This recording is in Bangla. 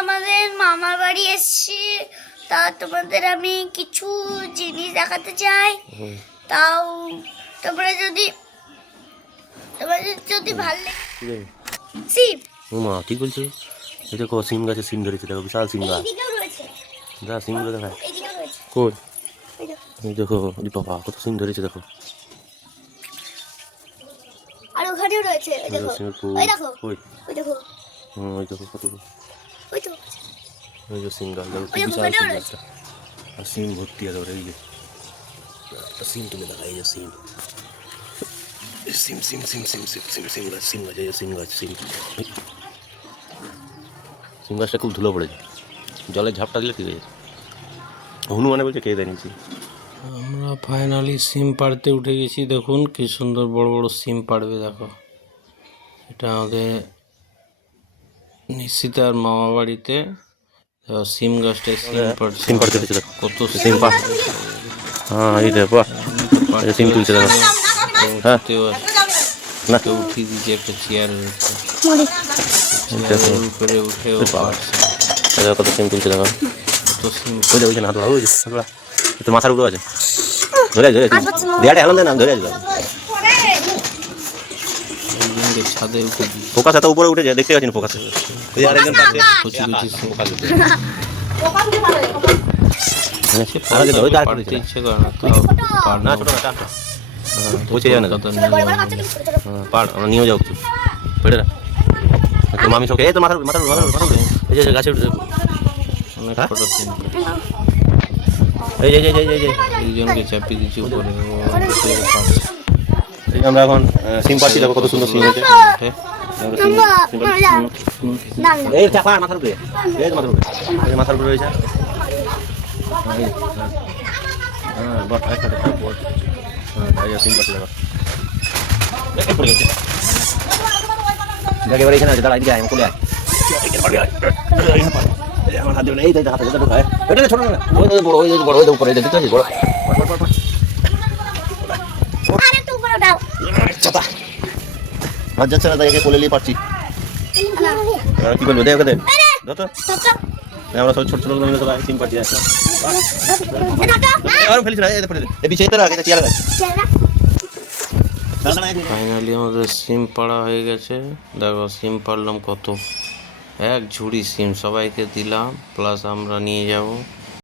আমাদের মামার বাড়ি এসেছি, তা তোমাদের আমি কিছু জিনিস দেখাতে চাই। তাও তোমরা যদি ভালো লাগে। সিম মা কি বলছে? এই দেখো সিম গাছে সিম ধরেছে, দেখো বিশাল সিম গাছ। এইদিকেও রয়েছে, যা সিমগুলো দেখা এইদিকেও রয়েছে। কই? এই দেখো, এই দেখো বাবা কত সিম ধরেছে দেখো। আর ওখানেও রয়েছে, ওই দেখো, সিমের ফুল। ওই দেখো, কই? ওই দেখো, ওই দেখো কত, ওই তো, ওই যে সিম গাছ দেখো, ওই দেখো, বিশাল ওখানেও সিম রয়েছে। গাছটা। আর সিম ভর্তি আছে ওটা, এই যে একটা সিম তুলে দেখা, এই যে সিম সিম সিম সিম সিম সিম সিম সিম গাছ, সিম গাছ, এই যে সিম গাছ, সিম সিম গাছটা খুব ধুলো পড়েছে, জলের ঝাপটা দিলে ঠিক আছে। হনুমানে বলছে কে দেয়নি সিম। আমরা ফাইনালি সিম পাড়তে উঠে গেছি। দেখুন কি সুন্দর বড় বড় সিম পাড়বে দেখো। এটা আমাদের নিশ্চিতার মামা বাড়িতে সিম গাছটায় সিম পাড়তে উঠেছে দেখো, কত সিম পা। হ্যাঁ এই দেখো সিম তুলছে দেখো। হ্যাঁ না কেউ উঠিয়ে দিয়েছে একটা চেয়ারের উপরে উঠে কত সিম তুলছে দেখো। কত সিম ওই যে না ধরা, ওই যে তো মাথার উপরে আছে, ধরে ধরে দেয়াটা হেলান দেন, আমি ধরে আসলাম। ছাদে উঠে দিয়েছে। ফোকাস এত উপরে উঠে যায়, দেখতে পাচ্ছি না ফোকাস। ওই আরেকজন পাশে কচি কচি সিম ফোকাস উঠে। পাড়তে ইচ্ছে করে না, তাও পাড় না না। ছোট না, পৌঁছে যাবে না পাড়, আমরা নিয়েও যাও কিছু পেটে না। তো মামি সবকে এই তো মাথার মাথার মাথার মাথার এই যে গাছে অনেক ছোট সিম। এই যে এই যে এই যে এইজনকে চাপিয়ে দিচ্ছি উপরে, এই আমরা এখন সিম পাচ্ছি, দেখো কত সুন্দর সিম হয়েছে। এই চাপা মাথার উপরে, এই মাথার উপরে, এই মাথার উপরে রয়েছে। হ্যাঁ বট একটা বট, হ্যাঁ সিম পাচ্ছি দেখো। দেখ এবার এখানে আছে, দাঁড়া এদিকে আয়, কোলে আয়। আমার হাত দেবে না, এই তো হাতে ঢোকায়, এটা ছোট না, ওই বড়, ওই বড়, ওই উপরে দেখতে পাচ্ছিস বড়। চাপা হাত যাচ্ছে না, তাই একে কোলে নিয়ে পারছি। কি করবো দেখ ওকে, যত আমরা সব ছোট ছোট মিলে সবাই সিম পাচ্ছি। ফেলিস না, এই বিছে চেয়ার আছে। ফাইনালি আমাদের সিম পাড়া হয়ে গেছে। দেখো সিম পাড়লাম কত, এক ঝুড়ি সিম সবাইকে দিলাম, প্লাস আমরা নিয়ে যাব।